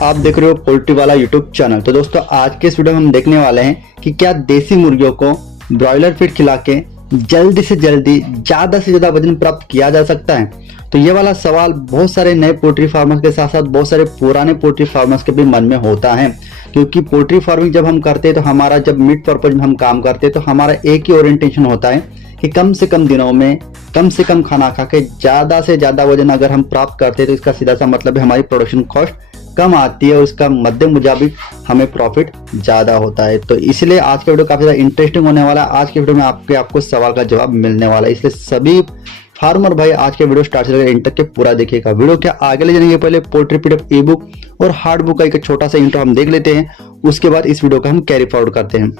आप देख रहे हो पोल्ट्री वाला यूट्यूब चैनल। तो दोस्तों आज के इस वीडियो में हम देखने वाले हैं कि क्या देसी मुर्गियों को ब्रॉयलर फीड खिला के जल्दी से जल्दी ज्यादा से ज्यादा वजन प्राप्त किया जा सकता है। तो ये वाला सवाल बहुत सारे नए पोल्ट्री फार्मर्स के साथ साथ बहुत सारे पुराने पोल्ट्री फार्मर्स के भी मन में होता है, क्योंकि पोल्ट्री फार्मिंग जब हम करते हैं तो हमारा जब मीट पर्पज में हम काम करते हैं तो हमारा एक ही ओरिएंटेशन होता है कि कम से कम दिनों में कम से कम खाना खा के ज्यादा से ज्यादा वजन अगर हम प्राप्त करते हैं तो इसका सीधा सा मतलब है हमारी प्रोडक्शन कॉस्ट कम आती है और उसका मध्य मुताबिक हमें प्रॉफिट ज्यादा होता है। तो इसलिए आज का वीडियो काफी ज्यादा इंटरेस्टिंग होने वाला है। आज के वीडियो में आपको सवाल का जवाब मिलने वाला है, इसलिए सभी फार्मर भाई आज के वीडियो स्टार्ट से लेकर एंड तक के पूरा देखिएगा। वीडियो के आगे ले जाने के पहले पोल्ट्री पीडीएफ ई बुक और हार्ड बुक का एक छोटा सा इंट्रो हम देख लेते हैं, उसके बाद इस वीडियो का हम कैरी फॉरवर्ड करते हैं।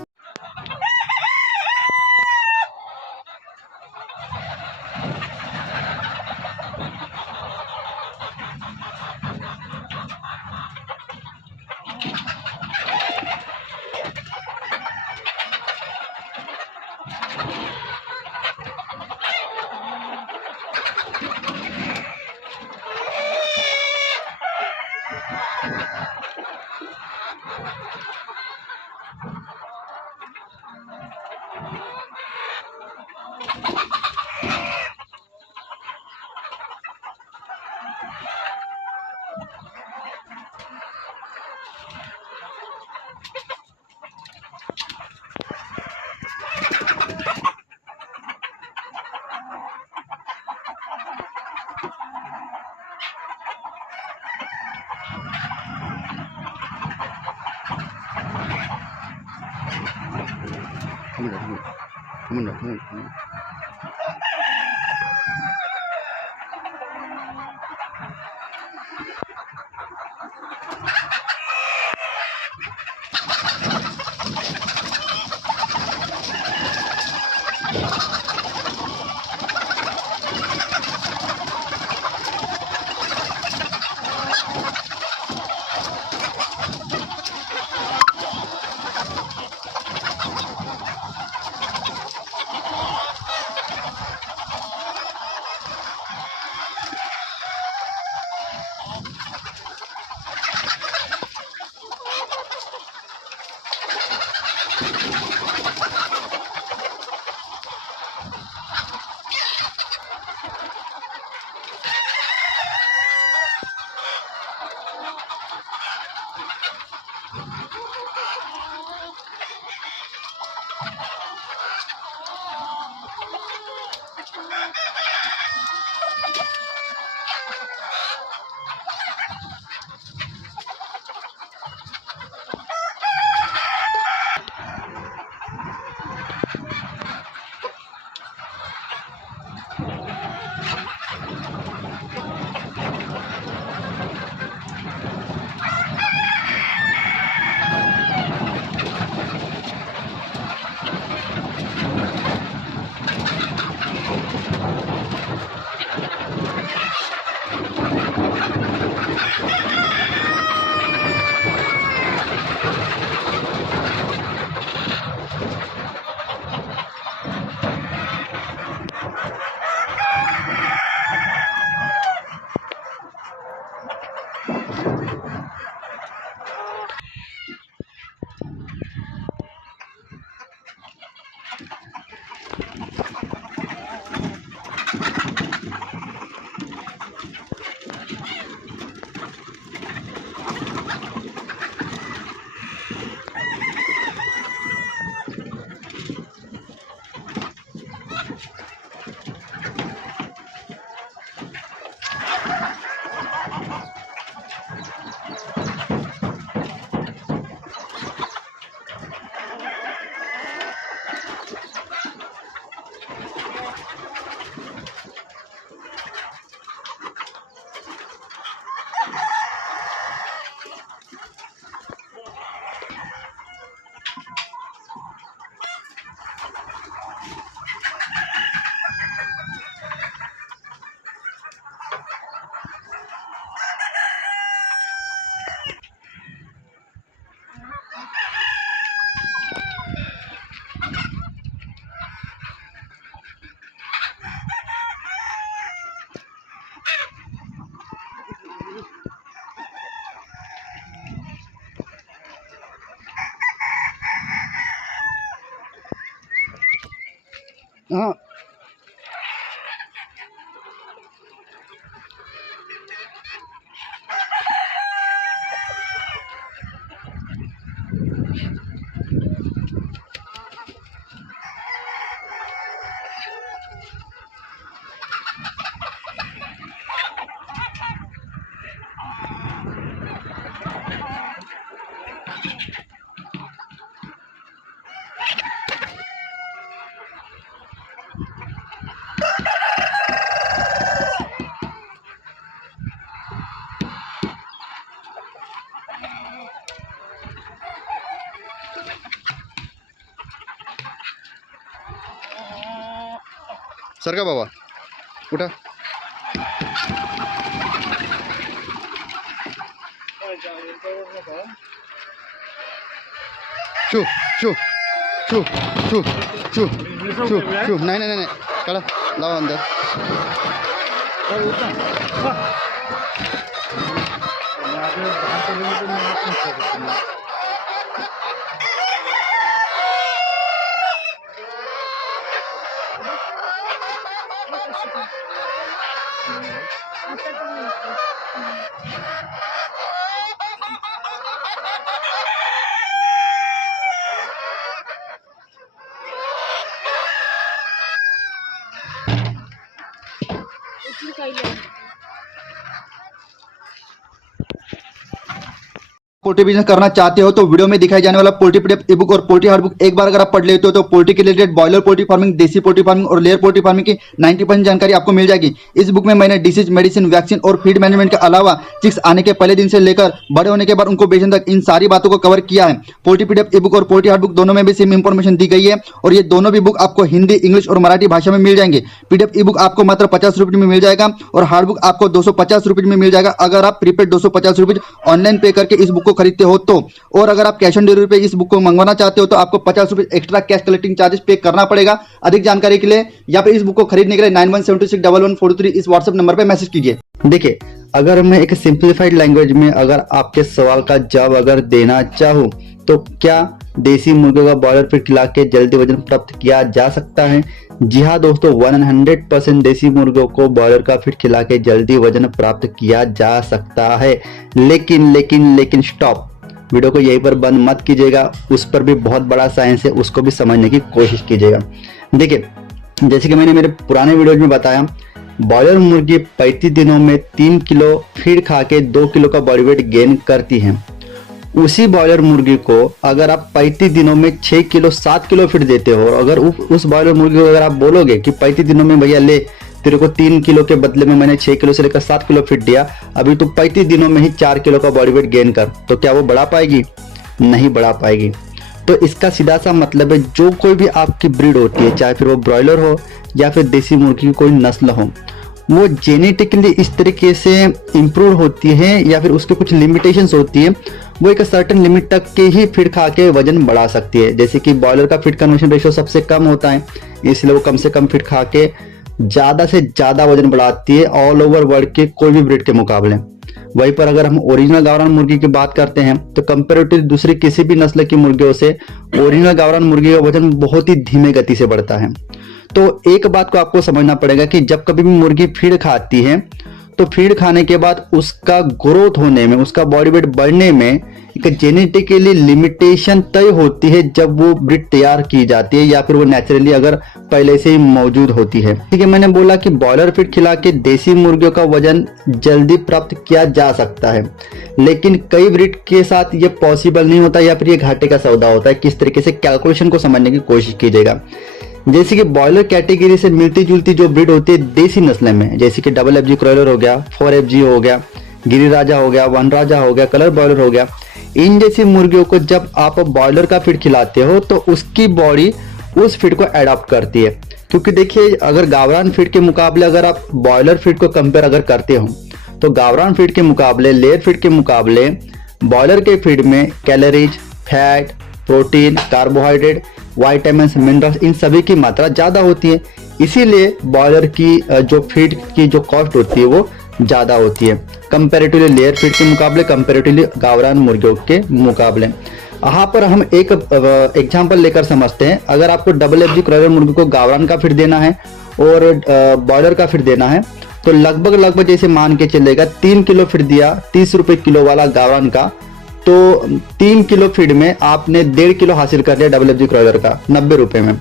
हाँ सर का बाबा उठा। चुप चुप चुप चुप चुप चुप चुप नहीं नहीं नहीं कड़ा लाओ अंदर। पोल्ट्री बिजनेस करना चाहते हो तो वीडियो में दिखाई जाने वाला पोल्ट्री पीडीएफ ई बुक और पोल्ट्री हार्ड बुक एक बार अगर आप पढ़ लेते हो तो पोल्ट्री के रिलेटेड बॉयलर पोल्ट्री फार्मिंग, देसी पोल्ट्री फार्मिंग और लेयर पोल्ट्री फार्मिंग की 90% जानकारी आपको मिल जाएगी। इस बुक में मैंने डिसीज, मेडिसिन, वैक्सीन और फीड मैनेजमेंट के अलावा चिक्स आने के पहले दिन से लेकर बड़े होने के बाद उनको बेचने तक इन सारी बातों को कवर किया है। पोल्ट्री पीडीएफ ई बुक और पोल्ट्री हार्ड बुक दोनों में भी सेम इंफॉर्मेशन दी गई है और ये दोनों भी बुक आपको हिंदी, इंग्लिश और मराठी भाषा में मिल जाएंगे। पीडीएफ ई बुक आपको मात्र 50 रुपये में मिल जाएगा और हार्ड बुक आपको 250 रुपये में मिल जाएगा अगर आप प्रीपेड 250 रुपये ऑनलाइन पे करके इस बुक को खरीदते हो तो। और अगर आप कैश ऑन डिलीवरी पे इस बुक को मंगवाना चाहते हो तो आपको 50 रुपये एक्स्ट्रा कैश कलेक्टिंग चार्जेस पे करना पड़ेगा। अधिक जानकारी के लिए या फिर इस बुक को खरीदने के लिए 91761143 इस व्हाट्सएप नंबर पे मैसेज कीजिए। देखिए, अगर मैं एक सिंप्लीफाइड लैंग्वेज में अगर आपके सवाल का जवाब अगर देना चाहूँ तो क्या देसी मुर्गे का बॉयलर फीड खिला के जल्दी वजन प्राप्त किया जा सकता है? जी हाँ दोस्तों, 100% देसी मुर्गों को बॉयलर का फीड खिला के जल्दी वजन प्राप्त किया जा सकता है। लेकिन स्टॉप, वीडियो को यहीं पर बंद मत कीजिएगा, उस पर भी बहुत बड़ा साइंस है, उसको भी समझने की कोशिश कीजिएगा। देखिए, जैसे कि मैंने मेरे पुराने वीडियोज में बताया, बॉयलर मुर्गी 35 दिनों में 3 किलो फीड खा के 2 किलो का बॉडी वेट गेन करती है। उसी बॉयलर मुर्गी को अगर आप 35 दिनों में 6 किलो 7 किलो फीड देते हो, अगर उस बॉयलर मुर्गी को अगर आप बोलोगे कि 35 दिनों में भैया ले, तेरे को 3 किलो के बदले में मैंने 6 किलो से लेकर 7 किलो फीड दिया, अभी तो 35 दिनों में ही 4 किलो का बॉडी वेट गेन कर, तो क्या वो बढ़ा पाएगी? नहीं बढ़ा पाएगी। तो इसका सीधा सा मतलब है, जो कोई भी आपकी ब्रीड होती है, चाहे फिर वो ब्रॉयलर हो या फिर देसी मुर्गी की कोई नस्ल हो, वो जेनेटिकली इस तरीके से इम्प्रूव होती है या फिर उसके कुछ लिमिटेशंस होती है, वो एक सर्टेन लिमिट तक के ही फीड खा के वजन बढ़ा सकती है। जैसे कि बॉयलर का फीड कन्वर्जन रेशियो सबसे कम होता है, इसलिए वो कम से कम फीड खा के ज़्यादा से ज़्यादा वजन बढ़ाती है ऑल ओवर वर्ल्ड के कोई भी ब्रीड के मुकाबले। वहीं पर अगर हम ओरिजिनल गावरान मुर्गी की बात करते हैं तो कंपेरेटिव दूसरी किसी भी नस्ल की मुर्गियों से ओरिजिनल गावरान मुर्गी का वजन बहुत ही धीमे गति से बढ़ता है। तो एक बात को आपको समझना पड़ेगा कि जब कभी भी मुर्गी फीड खाती है तो फीड खाने के बाद उसका ग्रोथ होने में, उसका बॉडी वेट बढ़ने में एक जेनेटिकली लिमिटेशन तय होती है जब वो ब्रीड तैयार की जाती है या फिर वो नेचुरली अगर पहले से ही मौजूद होती है। ठीक है, मैंने बोला कि बॉयलर फीड खिला के देसी मुर्गियों का वजन जल्दी प्राप्त किया जा सकता है, लेकिन कई ब्रीड के साथ ये पॉसिबल नहीं होता या फिर ये घाटे का सौदा होता है। किस तरीके से, कैलकुलेशन को समझने की कोशिश कीजिएगा। जैसे कि बॉयलर कैटेगरी से मिलती जुलती जो ब्रीड होती है देसी नस्ल में, जैसे कि डबल FG क्रॉयलर हो गया, 4FG हो गया, गिरिराजा हो गया, वनराजा हो गया, कलर बॉयलर हो गया, इन जैसी मुर्गियों को जब आप बॉयलर का फीड खिलाते हो तो उसकी बॉडी उस फीड को एडॉप्ट करती है। क्योंकि देखिए, अगर गावरान फीड के मुकाबले अगर आप बॉयलर फीड को कंपेयर अगर करते हो तो गावरान फीड के मुकाबले, लेयर फीड के मुकाबले बॉयलर के फीड में calories, fat, protein, carbohydrate, vitamins, minerals, इन सभी की मात्रा ज़्यादा होती है। इसीलिए बॉयलर की जो फीड की जो कॉस्ट होती है वो ज़्यादा होती है कंपेरेटिवली लेयर फीड के मुकाबले, कंपेरेटिवली गावरान मुर्गियों के मुकाबले। यहाँ पर हम एक एग्जाम्पल लेकर समझते हैं। अगर आपको डबल एफजी क्रॉयलर मुर्गी को गावरान का फीड देना है और बॉयलर का फीड देना है, तो लगभग जैसे मान के चलेगा 3 किलो फीड दिया 30 रुपए किलो वाला गावरान का, तो 3 किलो फीड में आपने 1.5 किलो हासिल कर लिया डबल एफजी क्रॉयलर का 90 रुपए में।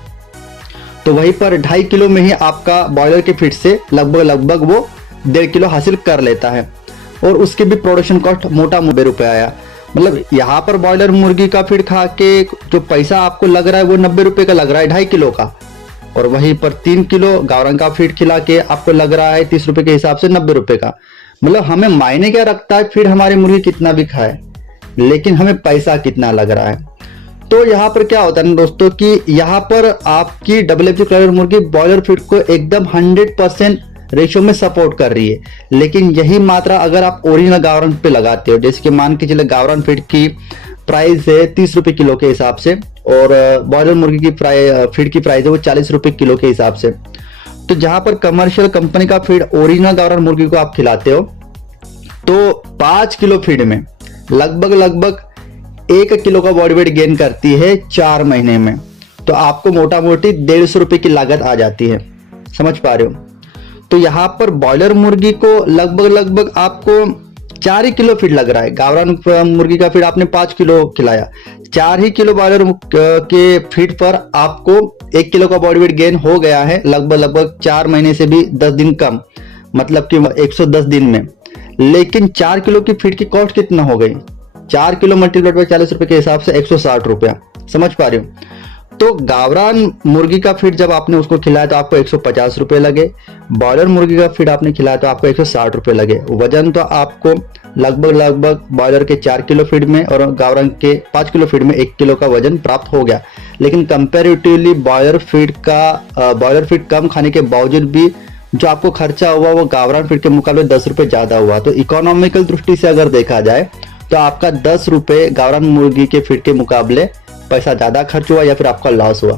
तो वहीं पर 2.5 किलो में ही आपका बॉयलर के फीड से लगभग वो 1.5 किलो हासिल कर लेता है, और उसके भी प्रोडक्शन कॉस्ट मोटा 90 रुपए आया। मतलब यहाँ पर बॉयलर मुर्गी का फीड खा के जो पैसा आपको लग रहा है वो 90 रुपए का लग रहा है 2.5 किलो का, और वहीं पर 3 किलो गावरान का फीड खिला के आपको लग रहा है 30 रुपए के हिसाब से 90 रुपए का। मतलब हमें मायने क्या रखता है फीड हमारी मुर्गी कितना भी खाए, लेकिन हमें पैसा कितना लग रहा है। तो यहाँ पर क्या होता है ना दोस्तों कि यहाँ पर आपकी डबल एफजी क्रॉयलर मुर्गी बॉयलर फीड को एकदम 100% रेशियो में सपोर्ट कर रही है, लेकिन यही मात्रा अगर आप ओरिजिनल गावरान पे लगाते हो, जैसे कि मान के चले गावरान फीड की प्राइस है 30 रुपए किलो के हिसाब से और बॉयलर मुर्गी की फीड की प्राइस है वो 40 रुपए किलो के हिसाब से। तो जहां पर कमर्शियल कंपनी का फीड ओरिजिनल गावरान मुर्गी को आप खिलाते हो तो 5 किलो फीड में लगभग 1 किलो का बॉडी वेट गेन करती है 4 महीने में। तो आपको मोटा मोटी 150 रुपए की लागत आ जाती है, समझ पा रहे हो। तो यहाँ पर बॉयलर मुर्गी को लगभग आपको 4 ही किलो फीड लग रहा है। गावरान मुर्गी का फीड आपने 5 किलो खिलाया, 4 ही किलो बॉयलर के फीड पर आपको 1 किलो का बॉडी वेट गेन हो गया है लगभग 4 महीने से भी 10 दिन कम, मतलब कि 110 दिन में। लेकिन 4 किलो की फीड की कॉस्ट कितना हो गई, 4 किलो मल्टीप्लाइड बाय 40 रुपए के हिसाब से 160 रुपया, समझ पा रहे हो। तो गावरान मुर्गी का फीड जब आपने उसको खिलाया तो आपको 150 रुपए लगे, बॉयलर मुर्गी का फीड आपने खिलाया तो आपको 160 रुपए लगे। वजन तो आपको लगभग बॉयलर के 4 किलो फीड में और गावरान के 5 किलो फीड में 1 किलो का वजन प्राप्त हो गया। लेकिन कंपेरेटिवली बॉयलर फीड कम खाने के बावजूद भी जो आपको खर्चा हुआ वो गावरान फीड के मुकाबले 10 रुपए ज्यादा हुआ। तो इकोनॉमिकल दृष्टि से अगर देखा जाए तो आपका 10 रुपए गावरान मुर्गी के फीड के मुकाबले पैसा ज्यादा खर्च हुआ या फिर आपका लॉस हुआ।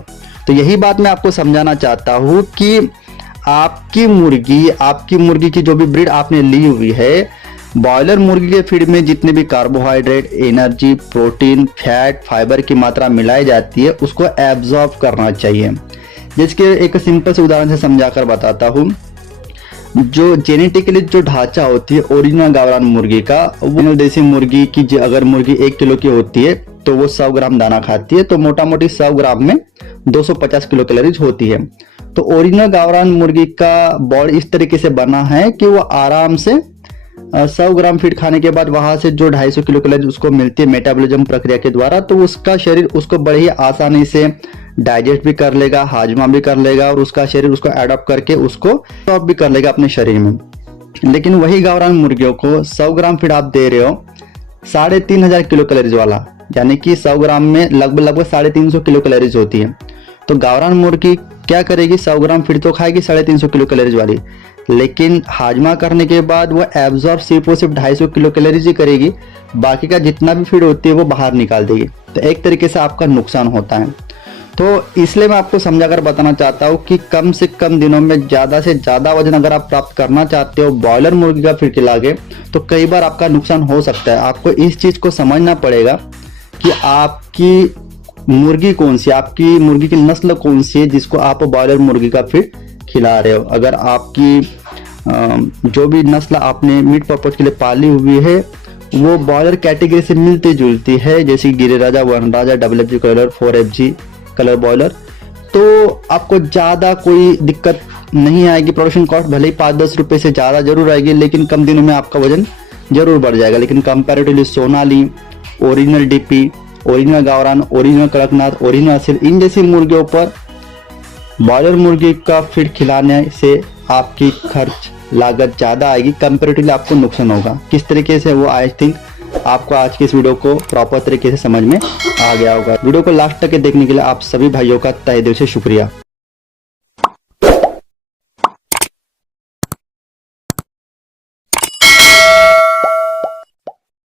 तो यही बात मैं आपको समझाना चाहता हूँ कि आपकी मुर्गी की जो भी ब्रीड आपने ली हुई है, बॉयलर मुर्गी के फीड में जितने भी carbohydrate, energy, protein, fat, fibre की मात्रा मिलाई जाती है उसको एब्जॉर्ब करना चाहिए। जिसके एक सिंपल से उदाहरण से समझाकर बताता हूँ। जो जेनेटिकली जो ढांचा होती है ओरिजिनल गावरान मुर्गी का, वो देसी मुर्गी की अगर मुर्गी 1 किलो की होती है तो वो 100 ग्राम दाना खाती है, तो मोटा मोटी 100 ग्राम में 250 किलो कैलोरीज होती है। तो ओरिजिनल गावरान मुर्गी का बॉडी इस तरीके से बना है कि वो आराम से 100 ग्राम फीड खाने के बाद वहां से जो 250 किलो कैलोरी उसको मिलती है मेटाबॉलिज्म प्रक्रिया के द्वारा, तो उसका शरीर उसको बड़े ही आसानी से डाइजेस्ट भी कर लेगा, हाजमा भी कर लेगा और उसका शरीर उसको एडॉप्ट करके उसको एब्जॉर्ब भी कर लेगा अपने शरीर में। लेकिन वही गावरान मुर्गियों को 100 ग्राम फीड आप दे रहे हो 3500 किलो कैलोरीज वाला, यानी कि 100 ग्राम में लगभग 350 किलो कैलोरीज होती है। तो गावरान मुर्गी क्या करेगी, 100 ग्राम फीड तो खाएगी 350 किलो कैलोरीज वाली, लेकिन हाजमा करने के बाद वो एब्जॉर्ब सिर्फ 250 किलो कैलोरीज ही करेगी, बाकी का जितना भी फीड होती है वो बाहर निकाल देगी। तो एक तरीके से आपका नुकसान होता है। तो इसलिए मैं आपको समझाकर बताना चाहता हूँ कि कम से कम दिनों में ज्यादा से ज्यादा वजन अगर आप प्राप्त करना चाहते हो बॉयलर मुर्गी का फीड खिला के, तो कई बार आपका नुकसान हो सकता है। आपको इस चीज को समझना पड़ेगा कि आपकी मुर्गी कौन सी, आपकी मुर्गी की नस्ल कौन सी है जिसको आप बॉयलर मुर्गी का फीड खिला रहे हो। अगर आपकी जो भी नस्ल आपने मीट पर्पज के लिए पाली हुई है वो बॉयलर कैटेगरी से मिलती जुलती है, जैसे Giriraja, Vanaraja, double FG Kroiler, 4FG colour broiler, तो आपको ज्यादा कोई दिक्कत नहीं आएगी। प्रोडक्शन कॉस्ट भले ही 5-10 रुपए से ज्यादा जरूर आएगी, लेकिन कम दिनों में आपका वजन जरूर बढ़ जाएगा। लेकिन comparatively Sonali, original DP, original गावरान, ओरिजिनल कड़कनाथ, ओरिजिनल असील, इन जैसी मुर्गियों पर बॉयलर मुर्गी का फीड खिलाने से आपकी खर्च लागत ज्यादा आएगी, कंपैरेटिवली आपको नुकसान होगा। किस तरीके से वो आई थिंक आपको आज की इस वीडियो को प्रॉपर तरीके से समझ में आ गया होगा। वीडियो को लास्ट तक देखने के लिए आप सभी भाइयों का तहे दिल से शुक्रिया।